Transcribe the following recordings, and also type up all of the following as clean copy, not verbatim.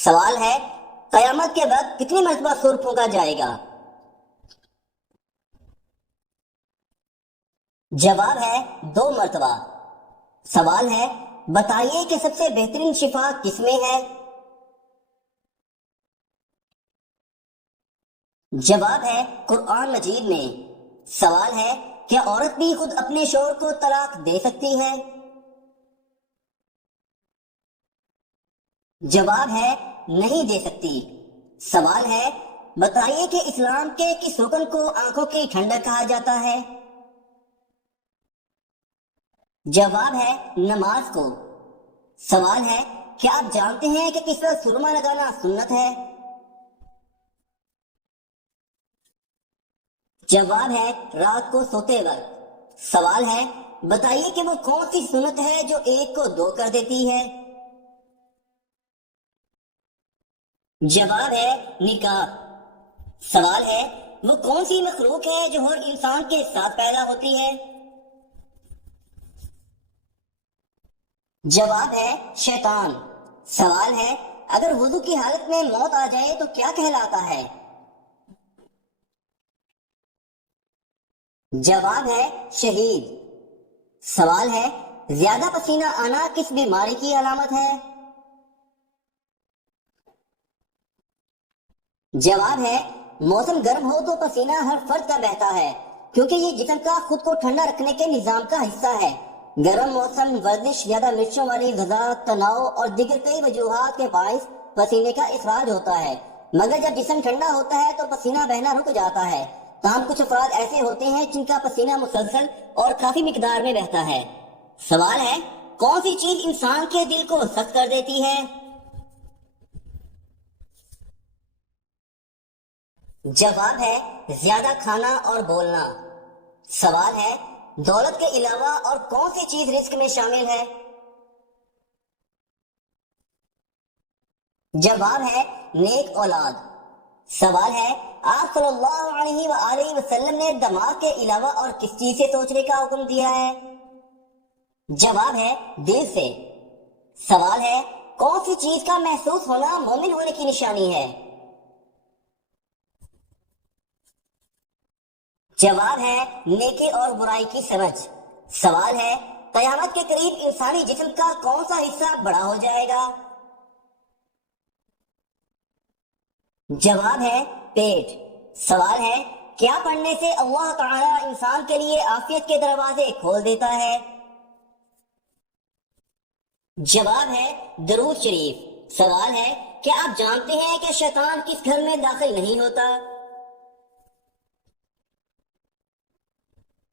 سوال ہے، قیامت کے وقت کتنی مرتبہ سور پھونکا جائے گا؟ جواب ہے 2 مرتبہ۔ سوال ہے، بتائیے کہ سب سے بہترین شفا کس میں ہے؟ جواب ہے قرآن مجید میں۔ سوال ہے، کیا عورت بھی خود اپنے شوہر کو طلاق دے سکتی ہے؟ جواب ہے نہیں دے سکتی۔ سوال ہے، بتائیے کہ اسلام کے کس رکن کو آنکھوں کی ٹھنڈک کہا جاتا ہے؟ جواب ہے نماز کو۔ سوال ہے، کیا آپ جانتے ہیں کہ کس وقت سرما لگانا سنت ہے؟ جواب ہے رات کو سوتے وقت۔ سوال ہے، بتائیے کہ وہ کون سی سنت ہے جو ایک کو 2 کر دیتی ہے؟ جواب ہے نکاح۔ سوال ہے، وہ کون سی مخلوق ہے جو ہر انسان کے ساتھ پیدا ہوتی ہے؟ جواب ہے شیطان۔ سوال ہے، اگر وضو کی حالت میں موت آ جائے تو کیا کہلاتا ہے؟ جواب ہے شہید۔ سوال ہے، زیادہ پسینہ آنا کس بیماری کی علامت ہے؟ جواب ہے موسم گرم ہو تو پسینہ ہر فرد کا بہتا ہے، کیونکہ یہ جسم کا خود کو ٹھنڈا رکھنے کے نظام کا حصہ ہے۔ گرم موسم، ورزش، زیادہ مرچوں والی غذا، تناؤ اور دیگر کئی وجوہات کے باعث پسینے کا اخراج ہوتا ہے، مگر جب جسم ٹھنڈا ہوتا ہے تو پسینہ بہنا رک جاتا ہے۔ تاہم کچھ افراد ایسے ہوتے ہیں جن کا پسینہ مسلسل اور کافی مقدار میں بہتا ہے۔ سوال ہے، کون سی چیز انسان کے دل کو سخت کر دیتی ہے؟ جواب ہے زیادہ کھانا اور بولنا۔ سوال ہے، دولت کے علاوہ اور کون سی چیز رزق میں شامل ہے؟ جواب ہے نیک اولاد۔ سوال ہے، آپ صلی اللہ علیہ وآلہ وسلم نے دماغ کے علاوہ اور کس چیز سے سوچنے کا حکم دیا ہے؟ جواب ہے دل سے۔ سوال ہے، کون سی چیز کا محسوس ہونا مومن ہونے کی نشانی ہے؟ جواب ہے نیکی اور برائی کی سمجھ۔ سوال ہے، قیامت کے قریب انسانی جسم کا کون سا حصہ بڑا ہو جائے گا؟ جواب ہے پیٹ۔ سوال ہے، کیا پڑھنے سے اللہ تعالی انسان کے لیے عافیت کے دروازے کھول دیتا ہے؟ جواب ہے درود شریف۔ سوال ہے، کیا آپ جانتے ہیں کہ شیطان کس گھر میں داخل نہیں ہوتا؟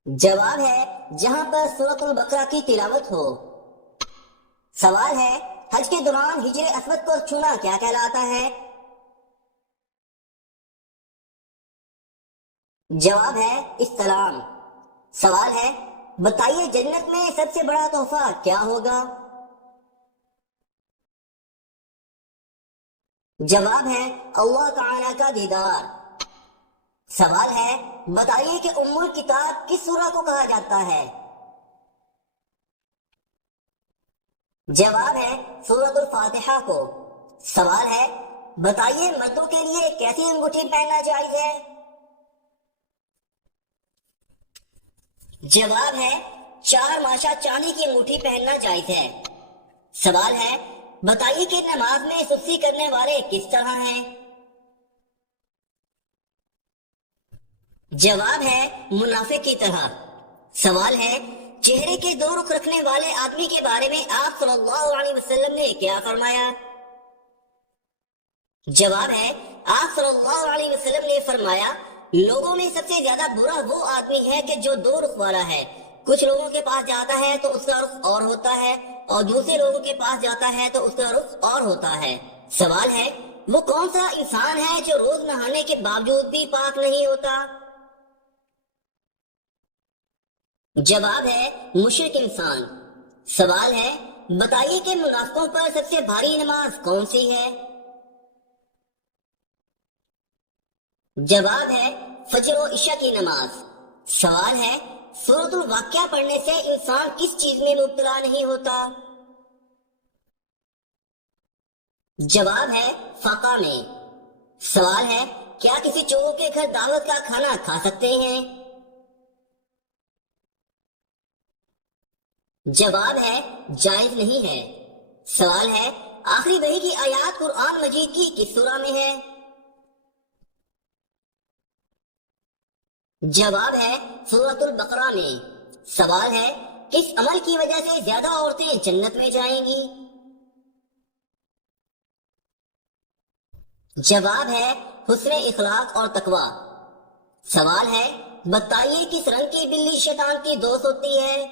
جواب ہے جہاں پر سورۃ البقرہ کی تلاوت ہو۔ سوال ہے، حج کے دوران حجر اسود کو چھونا کیا کہلاتا ہے؟ جواب ہے استلام۔ سوال ہے، بتائیے جنت میں سب سے بڑا تحفہ کیا ہوگا؟ جواب ہے اللہ تعالی کا دیدار۔ سوال ہے، بتائیے کہ ام الکتاب کس سورہ کو کہا جاتا ہے؟ جواب ہے سورۃ الفاتحہ کو۔ سوال ہے، بتائیے مردوں کے لیے کیسی انگوٹھی پہننا جائز ہے؟ جواب ہے 4 ماشا چاندی کی انگوٹھی پہننا جائز ہے۔ سوال ہے، بتائیے کہ نماز میں سستی کرنے والے کس طرح ہیں؟ جواب ہے منافق کی طرح۔ سوال ہے، چہرے کے 2 رخ رکھنے والے آدمی کے بارے میں آپ صلی اللہ علیہ وسلم نے کیا فرمایا؟ جواب ہے آپ صلی اللہ علیہ وسلم نے فرمایا، لوگوں میں سب سے زیادہ برا وہ آدمی ہے کہ جو 2 رخ والا ہے۔ کچھ لوگوں کے پاس جاتا ہے تو اس کا رخ اور ہوتا ہے، اور دوسرے لوگوں کے پاس جاتا ہے تو اس کا رخ اور ہوتا ہے۔ سوال ہے، وہ کون سا انسان ہے جو روز نہانے کے باوجود بھی پاک نہیں ہوتا؟ جواب ہے مشرک انسان۔ سوال ہے، بتائیے کہ منافقوں پر سب سے بھاری نماز کون سی ہے؟ جواب ہے فجر و عشاء کی نماز۔ سوال ہے، سورۃ الواقعہ پڑھنے سے انسان کس چیز میں مبتلا نہیں ہوتا؟ جواب ہے فاقہ میں۔ سوال ہے کیا کسی چور کے گھر دعوت کا کھانا کھا سکتے ہیں؟ جواب ہے جائز نہیں ہے۔ سوال ہے آخری وحی کی آیات قرآن مجید کی کس سورہ میں ہے؟ جواب ہے سورۃ البقرہ میں۔ سوال ہے کس عمل کی وجہ سے زیادہ عورتیں جنت میں جائیں گی؟ جواب ہے حسن اخلاق اور تقوی۔ سوال ہے بتائیے کس رنگ کی بلی شیطان کی دوست ہوتی ہے؟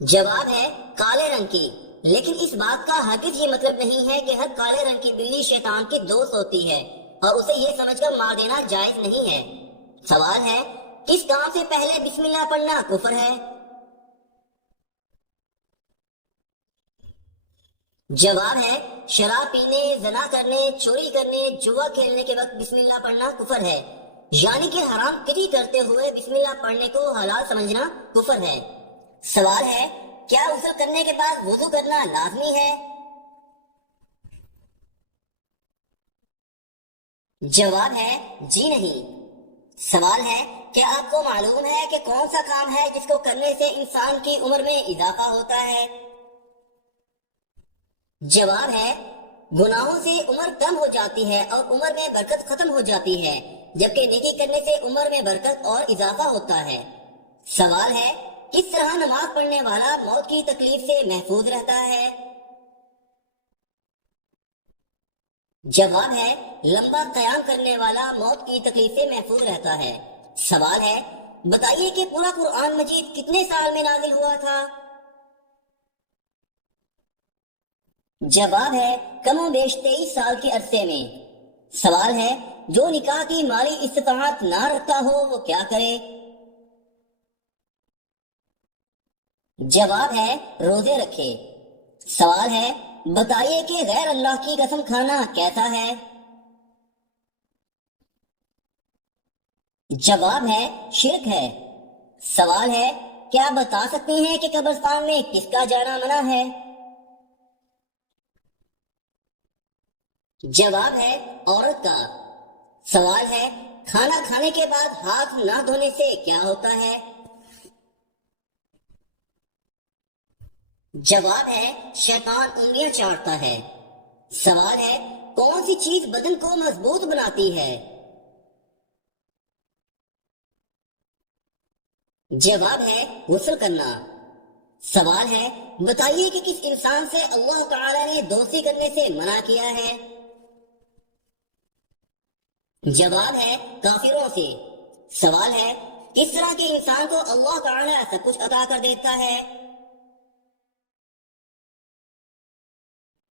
جواب ہے کالے رنگ کی، لیکن اس بات کا ہرگز یہ مطلب نہیں ہے کہ ہر کالے رنگ کی بلی شیطان کی دوست ہوتی ہے اور اسے یہ سمجھ کر مار دینا جائز نہیں ہے۔ سوال ہے کس کام سے پہلے بسم اللہ پڑھنا کفر ہے؟ جواب ہے شراب پینے، زنا کرنے، چوری کرنے، جوا کھیلنے کے وقت بسم اللہ پڑھنا کفر ہے، یعنی کہ حرام کتی کرتے ہوئے بسم اللہ پڑھنے کو حلال سمجھنا کفر ہے۔ سوال ہے کیا غسل کرنے کے بعد وضو کرنا لازمی ہے؟ جواب ہے جی نہیں۔ سوال ہے کیا آپ کو معلوم ہے کہ کون سا کام ہے جس کو کرنے سے انسان کی عمر میں اضافہ ہوتا ہے؟ جواب ہے گناہوں سے عمر کم ہو جاتی ہے اور عمر میں برکت ختم ہو جاتی ہے، جبکہ نیکی کرنے سے عمر میں برکت اور اضافہ ہوتا ہے۔ سوال ہے کس طرح نماز پڑھنے والا موت کی تکلیف سے محفوظ رہتا ہے؟ جواب ہے لمبا قیام کرنے والا موت کی تکلیف سے محفوظ رہتا ہے۔ سوال ہے بتائیے کہ پورا قرآن مجید کتنے سال میں نازل ہوا تھا؟ جواب ہے کم و بیش 23 سال کے عرصے میں۔ سوال ہے جو نکاح کی مالی استطاعت نہ رکھتا ہو وہ کیا کرے؟ جواب ہے روزے رکھے۔ سوال ہے بتائیے کہ غیر اللہ کی قسم کھانا کیسا ہے؟ جواب ہے شرک ہے۔ سوال ہے کیا بتا سکتے ہیں کہ قبرستان میں کس کا جانا منع ہے؟ جواب ہے عورت کا۔ سوال ہے کھانا کھانے کے بعد ہاتھ نہ دھونے سے کیا ہوتا ہے؟ جواب ہے شیطان انگلیاں چاٹتا ہے۔ سوال ہے کون سی چیز بدن کو مضبوط بناتی ہے؟ جواب ہے غسل کرنا۔ سوال ہے بتائیے کہ کس انسان سے اللہ تعالی نے دوستی کرنے سے منع کیا ہے؟ جواب ہے کافروں سے۔ سوال ہے کس طرح کے انسان کو اللہ تعالی سب کچھ عطا کر دیتا ہے؟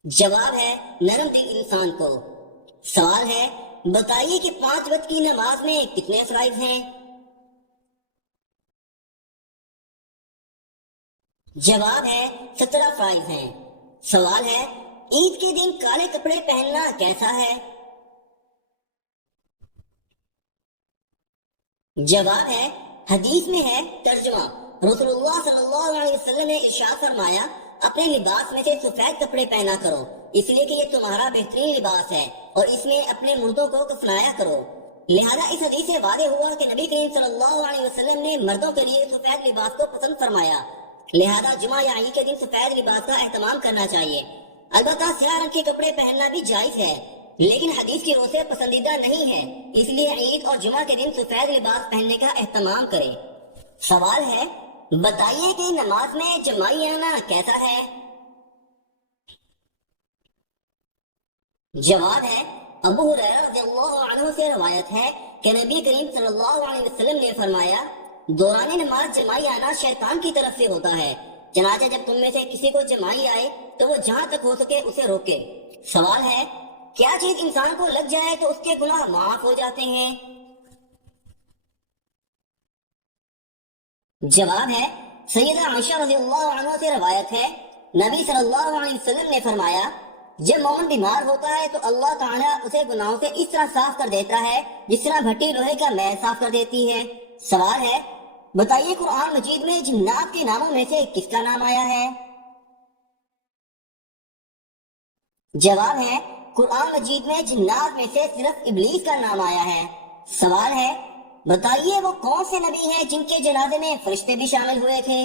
جواب ہے نرم دل انسان کو۔ سوال ہے بتائیے کہ 5 وقت کی نماز میں کتنے فرائض ہیں؟ جواب ہے 17 فرائض ہیں۔ سوال ہے عید کے دن کالے کپڑے پہننا کیسا ہے؟ جواب ہے حدیث میں ہے ترجمہ رسول اللہ صلی اللہ علیہ وسلم نے ارشاد فرمایا اپنے لباس میں سے سفید کپڑے پہنا کرو، اس لیے کہ یہ تمہارا بہترین لباس ہے، اور اس میں اپنے مردوں کو کفنایا کرو۔ لہذا اس حدیث سے واضح ہوا کہ نبی کریم صلی اللہ علیہ وسلم نے مردوں کے لیے سفید لباس کو پسند فرمایا، لہذا جمعہ یا عید کے دن سفید لباس کا اہتمام کرنا چاہیے۔ البتہ سیاہ رنگ کے کپڑے پہننا بھی جائز ہے، لیکن حدیث کی روح سے پسندیدہ نہیں ہے، اس لیے عید اور جمعہ کے دن سفید لباس پہننے کا اہتمام کریں۔ سوال ہے بتائیے کہ نماز میں جماعی آنا کیسا ہے؟ جواب ہے ابو ہریرہ رضی اللہ عنہ سے روایت ہے کہ نبی کریم صلی اللہ علیہ وسلم نے فرمایا دوران نماز جماعی آنا شیطان کی طرف سے ہوتا ہے، چنانچہ جب تم میں سے کسی کو جماعی آئے تو وہ جہاں تک ہو سکے اسے روکے۔ سوال ہے کیا چیز انسان کو لگ جائے تو اس کے گناہ معاف ہو جاتے ہیں؟ جواب ہے سیدہ عائشہ رضی اللہ عنہ سے روایت ہے نبی صلی اللہ علیہ وسلم نے فرمایا جب مومن بیمار ہوتا ہے تو اللہ تعالیٰ اسے گناہوں سے اس طرح صاف کر دیتا ہے جس طرح بھٹی لوہے کا میل صاف کر دیتی ہے۔ سوال ہے بتائیے قرآن مجید میں جنات کے ناموں میں سے کس کا نام آیا ہے؟ جواب ہے قرآن مجید میں جنات میں سے صرف ابلیس کا نام آیا ہے۔ سوال ہے بتائیے وہ کون سے نبی ہیں جن کے جنازے میں فرشتے بھی شامل ہوئے تھے؟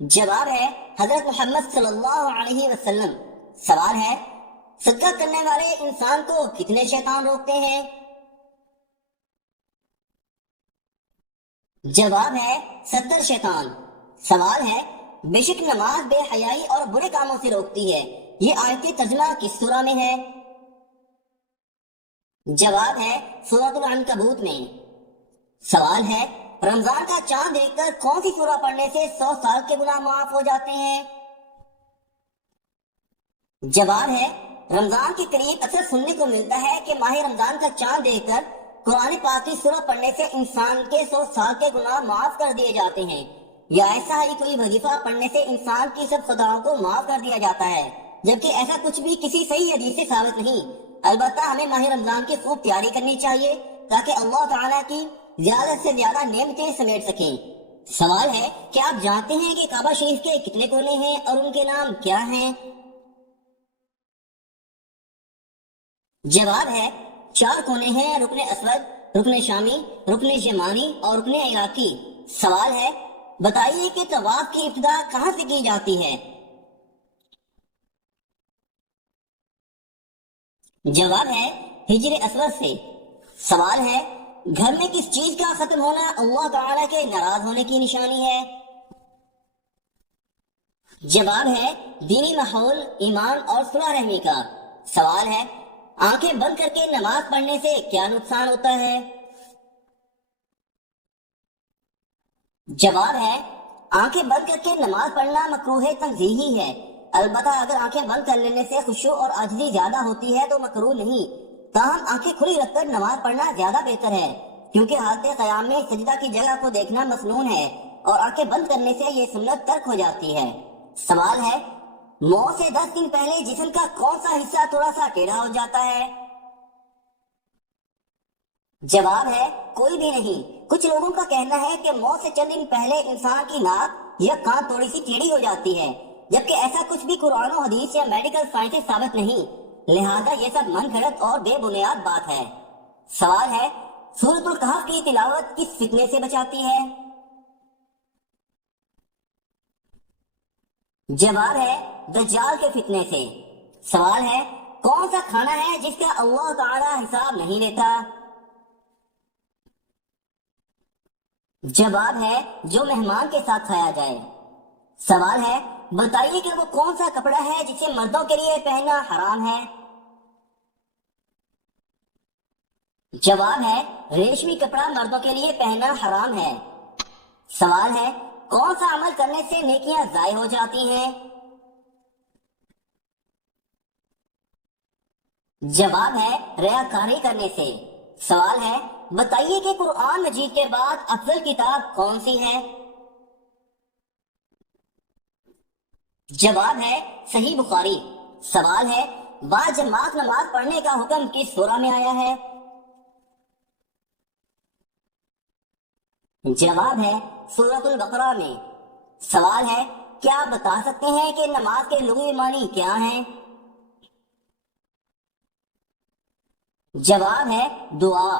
جواب ہے حضرت محمد صلی اللہ علیہ وسلم۔ سوال ہے صدقہ کرنے والے انسان کو کتنے شیطان روکتے ہیں؟ جواب ہے 70 شیطان۔ سوال ہے بے شک نماز بے حیائی اور برے کاموں سے روکتی ہے، یہ آیت ترجمہ کس سورہ میں ہے؟ جواب ہے سورۃ العنکبوت میں۔ سوال ہے رمضان کا چاند دیکھ کر کون سی سورہ پڑھنے سے 100 سال کے گناہ معاف ہو جاتے ہیں؟ جواب ہے رمضان کے قریب اکثر سننے کو ملتا ہے کہ ماہ رمضان کا چاند دیکھ کر قرآن پاک کی سورہ پڑھنے سے انسان کے 100 سال کے گناہ معاف کر دیے جاتے ہیں، یا ایسا ہی کوئی وظیفہ پڑھنے سے انسان کی سب خطاؤں کو معاف کر دیا جاتا ہے، جبکہ ایسا کچھ بھی کسی صحیح حدیث سے ثابت نہیں۔ البتہ ہمیں ماہ رمضان کی خوب تیاری کرنی چاہیے تاکہ اللہ تعالیٰ کی زیادہ سے زیادہ نعمتیں سمیٹ سکیں۔ سوال ہے کیا آپ جانتے ہیں کہ کعبہ شریف کے کتنے کونے ہیں اور ان کے نام کیا ہیں؟ جواب ہے 4 کونے ہیں، رکن اسود، رکن شامی، رکن یمانی اور رکن عراقی۔ سوال ہے بتائیے کہ طواف کی ابتدا کہاں سے کی جاتی ہے؟ جواب ہے ہجر اسود سے۔ سوال ہے گھر میں کس چیز کا ختم ہونا اللہ تعالیٰ کے ناراض ہونے کی نشانی ہے؟ جواب ہے دینی ماحول، ایمان اور صلح رحمی کا۔ سوال ہے آنکھیں بند کر کے نماز پڑھنے سے کیا نقصان ہوتا ہے؟ جواب ہے آنکھیں بند کر کے نماز پڑھنا مکروہ تنزیہی ہے، البتہ اگر آنکھیں بند کر لینے سے خشوع اور عاجزی زیادہ ہوتی ہے تو مکروہ نہیں، تاہم آنکھیں کھلی رکھ کر نماز پڑھنا زیادہ بہتر ہے، کیونکہ حالت قیام میں سجدہ کی جگہ کو دیکھنا مسنون ہے اور آنکھیں بند کرنے سے یہ سنت ترک ہو جاتی ہے۔ سوال ہے موت سے 10 دن پہلے جسم کا کون سا حصہ تھوڑا سا ٹیڑھا ہو جاتا ہے؟ جواب ہے کوئی بھی نہیں۔ کچھ لوگوں کا کہنا ہے کہ موت سے چند دن پہلے انسان کی ناک یا کان تھوڑی سی ٹیڑھی ہو جاتی ہے، جبکہ ایسا کچھ بھی قرآن و حدیث یا میڈیکل سائنس سے ثابت نہیں، لہذا یہ سب من گھڑت اور بے بنیاد بات ہے۔ سوال ہے سورۃ الکہف کی تلاوت کس فتنے سے بچاتی ہے؟ جواب ہے دجال کے فتنے سے۔ سوال ہے کون سا کھانا ہے جس کا اللہ تعالی حساب نہیں لیتا؟ جواب ہے جو مہمان کے ساتھ کھایا جائے۔ سوال ہے بتائیے کہ وہ کون سا کپڑا ہے جسے مردوں کے لیے پہننا حرام ہے؟ جواب ہے ریشمی کپڑا مردوں کے لیے پہننا حرام ہے۔ سوال ہے کون سا عمل کرنے سے نیکیاں ضائع ہو جاتی ہیں؟ جواب ہے ریاکاری کرنے سے۔ سوال ہے بتائیے کہ قرآن مجید کے بعد افضل کتاب کون سی ہے؟ جواب ہے صحیح بخاری۔ سوال ہے باجماعت نماز پڑھنے کا حکم کس سورہ میں آیا ہے؟ جواب ہے سورۃ البقرہ میں۔ سوال ہے کیا آپ بتا سکتے ہیں کہ نماز کے لغوی معنی کیا ہیں؟ جواب ہے دعا۔